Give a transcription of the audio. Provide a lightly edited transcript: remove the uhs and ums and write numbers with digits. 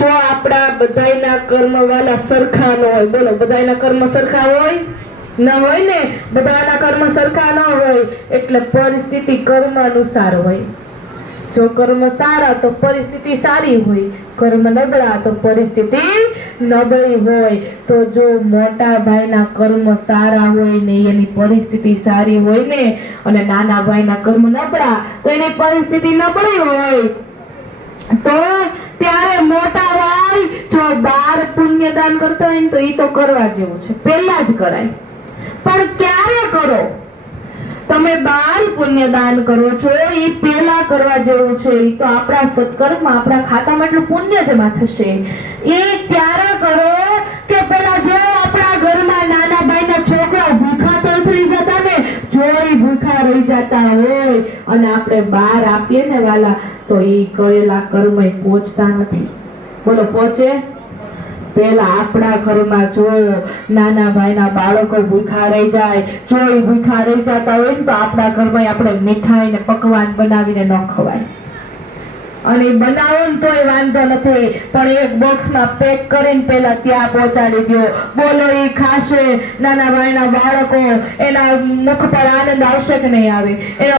જો આપણા બધાયના કર્મ વાલા સરખા ન હોય, બોલો બધાયના કર્મ સરખા હોય ન હોય ને? બધાના કર્મ સરખા ન હોય એટલે પરિસ્થિતિ કર્મ અનુસાર હોય. જો કર્મ સારા તો પરિસ્થિતિ સારી હોય, કર્મ નબળા તો પરિસ્થિતિ નબળી હોય. તો જો મોટા ભાઈના કર્મ સારા હોય ને એની પરિસ્થિતિ સારી હોય ને, અને નાના ભાઈના કર્મ નબળા તો એની પરિસ્થિતિ નબળી હોય, તો ત્યારે મોટા ભાઈ જો 12 પુણ્યદાન કરતા હોય ને તો એ તો કરવા જેવું છે, પહેલા જ કરાય. પણ ક્યારે કરો? તમે 12 પુણ્યદાન કરો છો એ પહેલા કરવા જેવું છે. એ તો આપણા સત્કર્મ, આપણા ખાતામાં એટલું પુણ્ય જમા થશે. એ ત્યારે કરો કે પેલા જો આપણા ઘરમાં નાના ભાઈના છોકરા ભૂખા તરફડી જતા ને, જો એ ભૂખા રહી જતા હોય અને આપણે 12 આપીએ ને વાલા, તો એ કરેલા કર્મ પહોંચતા નથી. બોલો પહોંચે? પેલા આપણા ઘરમાં જો નાના ભાઈના બાળકો ભૂખા રહી જાય, જો એ ભૂખા રહી જતા હોય ને તો આપણા ઘરમાં આપણે મીઠાઈ ને પકવાન બનાવીને ન ખવાય. અને બનાવો ને તોય વાંધો નથી, પણ એક બોક્સમાં પેક કરીને પેલા ત્યાં પહોંચાડી દો. બોલો એ ખાશે, નાના ભાઈના બાળકો, એના મુખ પર આનંદ આવશે કે નહીં આવે?